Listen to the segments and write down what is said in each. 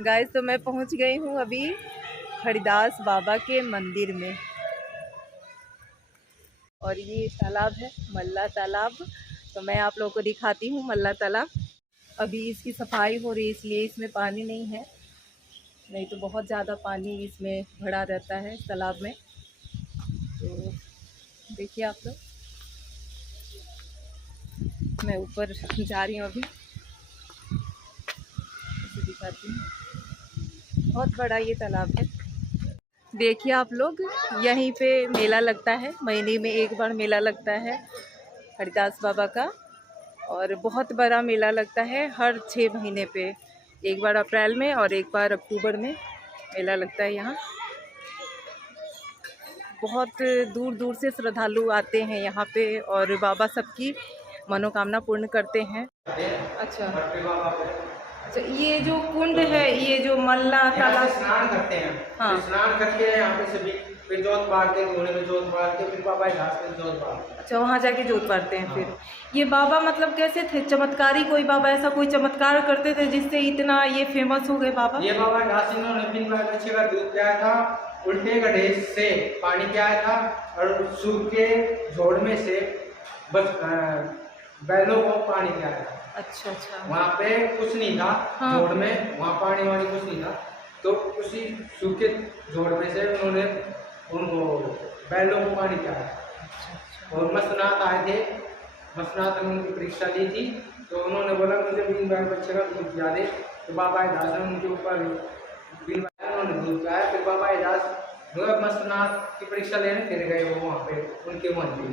Guys तो मैं पहुंच गई हूँ अभी हरिदास बाबा के मंदिर में। और ये तालाब है मल्ला तालाब। तो मैं आप लोगों को दिखाती हूँ मल्ला तालाब। अभी इसकी सफाई हो रही है इसलिए इसमें पानी नहीं है, नहीं तो बहुत ज़्यादा पानी इसमें भरा रहता है तालाब में। तो देखिए आप लोग, मैं ऊपर जा रही हूँ अभी, इसे दिखाती हूँ। बहुत बड़ा ये तालाब है। देखिए आप लोग, यहीं पे मेला लगता है, महीने में एक बार मेला लगता है हरिदास बाबा का। और बहुत बड़ा मेला लगता है हर 6 महीने पे, एक बार अप्रैल में और एक बार अक्टूबर में मेला लगता है यहाँ। बहुत दूर दूर से श्रद्धालु आते हैं यहाँ पे और बाबा सबकी मनोकामना पूर्ण करते हैं। अच्छा अच्छा, ये जो कुंड है, ये जो मल्ला तालाब स्नान करते हैं। हाँ, स्नान करके यहाँ पे सभी फिर जोत बार के घोड़े में जोत बार के फिर बाबा घास में जोत बार। अच्छा, वहाँ जाके जोत बारते हैं। हाँ। फिर ये बाबा मतलब कैसे थे? चमत्कारी कोई बाबा, ऐसा कोई चमत्कार करते थे जिससे इतना ये फेमस हो गए बाबा? ये बाबा घास इन्होंने बिन बच्चे का दूध पिया था, उल्टे गड्ढे से पानी पिया था और सूखे झोड़ में से बैलों को पानी पिया था। अच्छा अच्छा, वहाँ पे कुछ नहीं था। हाँ। झोड़ में वहाँ पानी वानी कुछ नहीं था, तो उसी सूखे झोड़ में से उन्होंने उनको बैलों को पानी पिया। और मस्तनाथ आए थे, मस्तनाथ ने उनकी परीक्षा ली थी, तो उन्होंने बोला मुझे बिन बैल बच्चे का दूध पिला दे। तो बाबा दास ने उनके ऊपर बिन बैल उन्होंने दूध पिलाया। फिर बाबा दास मस्तनाथ की परीक्षा लेने फिर गए वो वहाँ पे उनके मंदिर।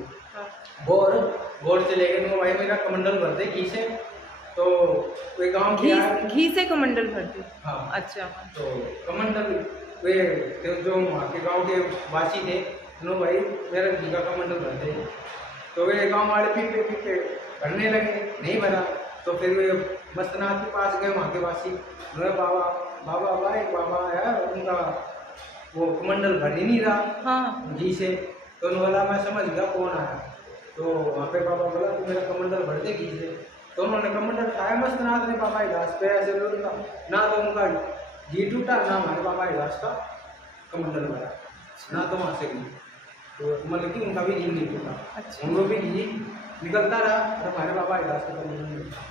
बोर से लेकर भाई मेरा कमंडल भर दे घी से। तो वे गांव घी से कमंडल भरते? हाँ। अच्छा, तो कमंडल वे जो वहाँ के गांव के वासी थे, उन्होंने भाई मेरा घी का कमंडल भर दे। तो वे गांव वाले पीपे पीपे भरने लगे, नहीं भरा। तो फिर वे मस्तनाथ के पास गए वहाँ के वासी, बाबा बाबा भाई बाबा आया, उनका वो कमंडल भर ही नहीं रहा हाँ। घी से। तो उन्होंने बोला मैं समझ गया कौन आया। तो वहाँ पे बाबा बोला तू मेरा कमंडल भर दे घी से। तो उन्होंने कमंडल उठाया, मस्तनाथ ने बाबा दास पे ऐसे लौटा, ना तो उनका घी टूटा ना हमारे बाबा दास का कमंडल भरा, ना तो वहाँ से घी। तो मतलब कि उनका भी घी नहीं टूटा। अच्छा, उनको भी घी निकलता रहा और हमारे बाबा दास का कमंडल नहीं टूटा।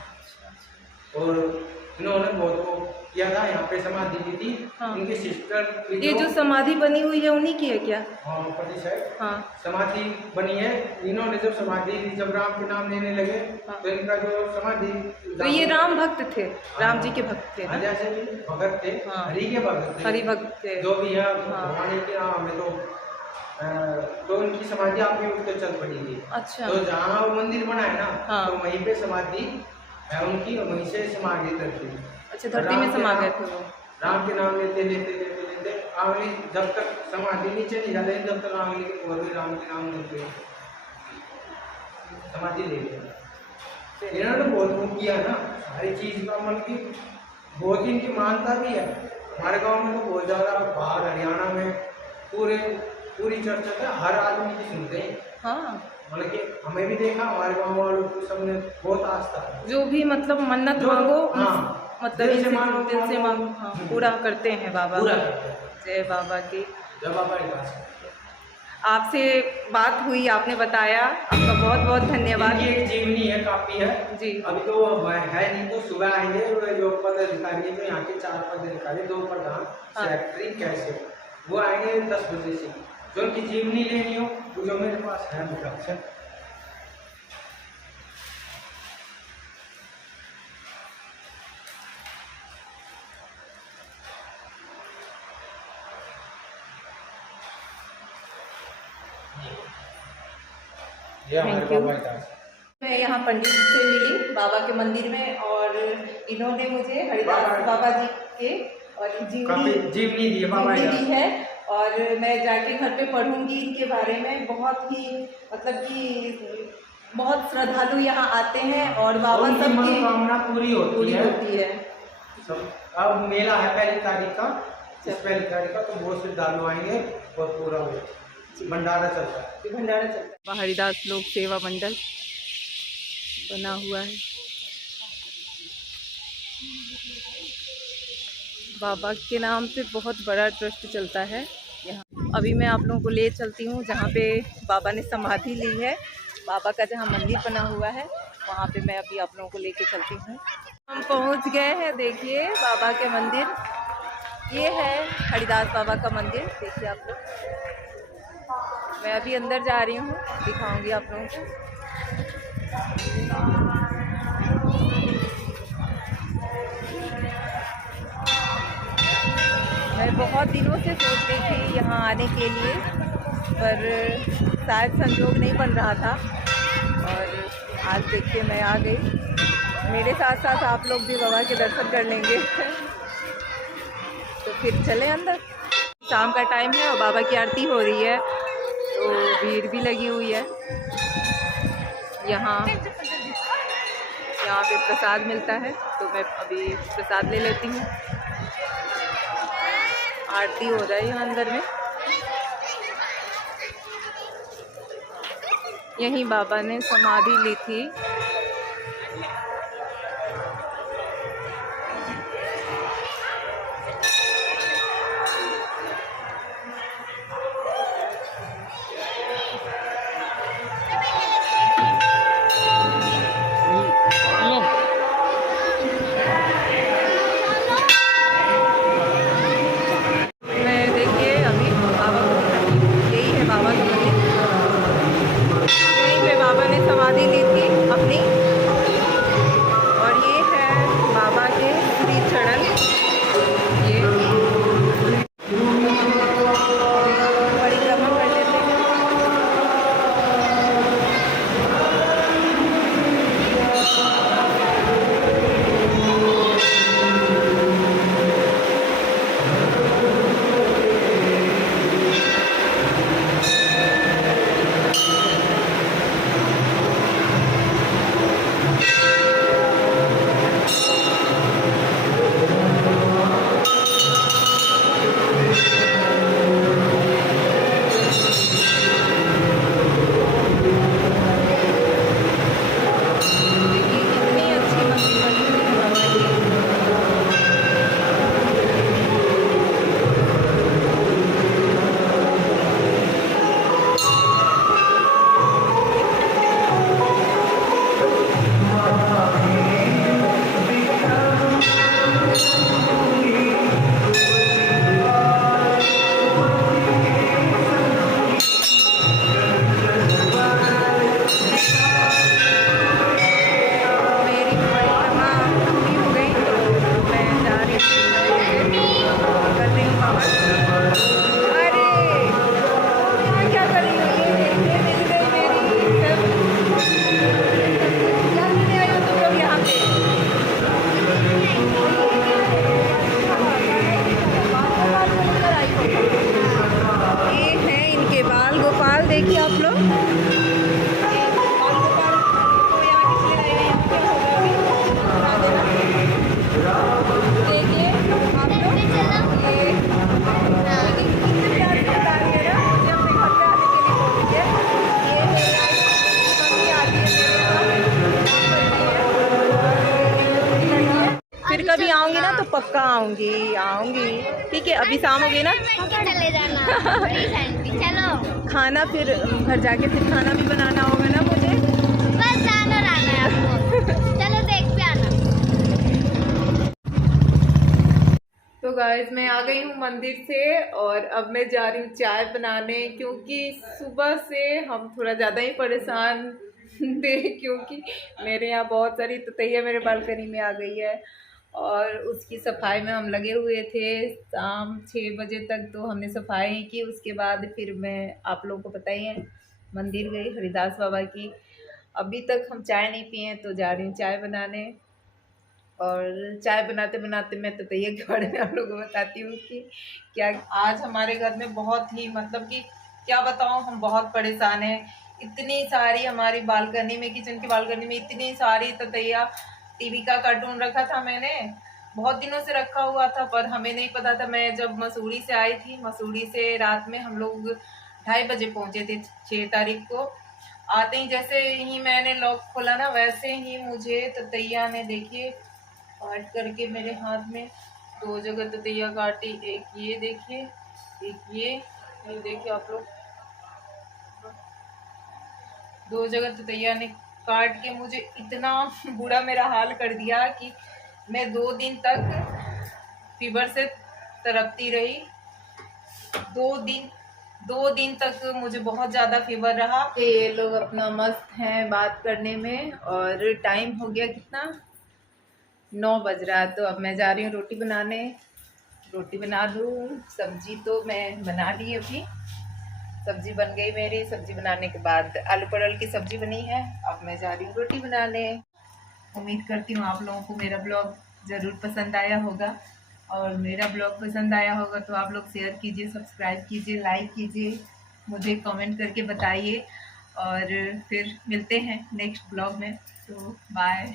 और इन्होंने बहुत किया था, यहाँ पे समाधि दी थी। हाँ। उनकी सिस्टर, ये जो समाधि बनी हुई है उन्हीं की है क्या? हाँ, पति साहब। हाँ, समाधि बनी है। इन्होंने जब समाधि दी, जब राम के नाम लेने लगे, हाँ। तो इनका जो समाधि, तो ये राम भक्त थे? हाँ। राम जी के भक्त थे? हाँ, जैसे भी भगत थे। हाँ। हरि के भक्त थे, हरि भक्त थे, जो भी है भगवान के नाम में। तो उनकी समाधि आप भी उठ चल पड़ी थी। अच्छा, तो जहाँ वो मंदिर बना है ना, हाँ। तो वहीं पे समाधि है उनकी, वहीं से समाधि करती है। अच्छा, धरती में समा गए थे वो। राम के नाम लेते लेते लेते लेते आंगली जब तक समाधि नीचे नहीं जाते, जब तक आंगली के और भी राम के नाम लेते समाधि ले लिया। इन्होंने तो बहुत वो किया ना, सारी चीज का मन की बहुत इनकी मानता भी है। हमारे गांव में तो बहुत ज्यादा, बाहर हरियाणा में पूरी चर्चा है, हर आदमी की सुनते हैं। हाँ, मतलब कि हमें भी देखा, हमारे गाँव वालों को सबने बहुत आस्था है। जो भी मतलब मन्नत मांगो, हाँ, मतलब दिल से मांगो, हाँ, पूरा करते हैं बाबा। जय बाबा की, जय बाबा की। आपसे बात हुई, आपने बताया, आपका बहुत बहुत धन्यवाद। ये एक जीवनी है, काफी है जी। अभी तो है नहीं, तो सुबह आएंगे जो पदाधिकारी, जो यहाँ के 4 पदाधिकारी, 2 प्रधान, सेक्रेटरी, कैसे वो आएंगे 10 बजे से। जो उनकी जीवनी लेनी हो वो जो मेरे पास है मेरा। मैं यहाँ पंडित से मिली बाबा के मंदिर में, और इन्होंने मुझे हरिदास बाबा जी के और जीवनी दी है। और मैं जाके घर पे पढ़ूंगी इनके बारे में। बहुत ही मतलब कि बहुत श्रद्धालु यहाँ आते हैं और बाबा सबकी मनोकामना पूरी होती है। अब मेला है 1 तारीख का, इस 1 तारीख का, तो बहुत श्रद्धालु आएंगे और पूरा भंडारा चलता है। भंडारा चलता है। हरिदास लोक सेवा मंडल बना हुआ है। बाबा के नाम से बहुत बड़ा ट्रस्ट चलता है यहाँ। अभी मैं आप लोगों को ले चलती हूँ जहाँ पे बाबा ने समाधि ली है, बाबा का जहाँ मंदिर बना हुआ है वहाँ पे मैं अभी आप लोगों को लेके चलती हूँ। हम पहुँच गए हैं, देखिए बाबा के मंदिर, ये है हरिदास बाबा का मंदिर। देखिए आप लोग, मैं अभी अंदर जा रही हूँ, दिखाऊंगी आप लोगों को। मैं बहुत दिनों से सोच रही थी यहाँ आने के लिए, पर शायद संजोग नहीं बन रहा था, और आज देखिए मैं आ गई। मेरे साथ साथ आप लोग भी बाबा के दर्शन कर लेंगे। तो फिर चलें अंदर। शाम का टाइम है और बाबा की आरती हो रही है, तो भीड़ भी लगी हुई है। यहाँ पे प्रसाद मिलता है, तो मैं अभी प्रसाद ले लेती हूँ। आरती हो रहा है यहाँ अंदर में। यहीं बाबा ने समाधि ली थी। देखिए आप लोग, फिर कभी आऊंगी ना तो पक्का आऊंगी। ठीक है, अभी शाम हो गई ना, चले जाना। चलो खाना फिर घर जाके फिर खाना भी बनाना होगा ना मुझे। बस जाना रहना है आपको। चलो देख के आना। तो गाइस मैं आ गई हूँ मंदिर से और अब मैं जा रही हूँ चाय बनाने, क्योंकि सुबह से हम थोड़ा ज़्यादा ही परेशान थे, क्योंकि मेरे यहाँ बहुत सारी ततैया मेरे बालकनी में आ गई है और उसकी सफाई में हम लगे हुए थे। शाम 6 बजे तक तो हमने सफाई की। उसके बाद फिर मैं, आप लोगों को पता ही है, मंदिर गई हरिदास बाबा की। अभी तक हम चाय नहीं पिए हैं, तो जा रही हूँ चाय बनाने। और चाय बनाते बनाते मैं ततैया के बारे में आप लोगों को बताती हूँ कि क्या आज हमारे घर में बहुत ही, मतलब कि क्या बताऊँ, हम बहुत परेशान हैं। इतनी सारी हमारी बालकनी में, किचन की बालकनी में इतनी सारी ततैया। टीवी का कार्टून रखा था मैंने, बहुत दिनों से रखा हुआ था, पर हमें नहीं पता था। मैं जब मसूरी से आई थी, मसूरी से रात में हम लोग 2:30 बजे पहुँचे थे 6 तारीख को। आते ही जैसे ही मैंने लॉक खोला ना, वैसे ही मुझे ततैया ने, देखिए, काट करके मेरे हाथ में 2 जगह ततैया काटी, एक ये देखिए, एक ये देखिए आप लोग, 2 जगह ततैया ने काट के मुझे इतना बुरा मेरा हाल कर दिया कि मैं 2 दिन तक फीवर से तड़पती रही। 2 दिन तक मुझे बहुत ज़्यादा फीवर रहा। ये लोग अपना मस्त हैं बात करने में, और टाइम हो गया कितना, 9 बज रहा है। तो अब मैं जा रही हूँ रोटी बनाने, रोटी बना लूँ। सब्जी तो मैं बना ली अभी, सब्जी बन गई मेरी। सब्जी बनाने के बाद आलू परवल की सब्जी बनी है। अब मैं जा रही हूँ रोटी बनाने। उम्मीद करती हूँ आप लोगों को मेरा ब्लॉग ज़रूर पसंद आया होगा, और मेरा ब्लॉग पसंद आया होगा तो आप लोग शेयर कीजिए, सब्सक्राइब कीजिए, लाइक कीजिए, मुझे कमेंट करके बताइए। और फिर मिलते हैं नेक्स्ट ब्लॉग में। तो बाय।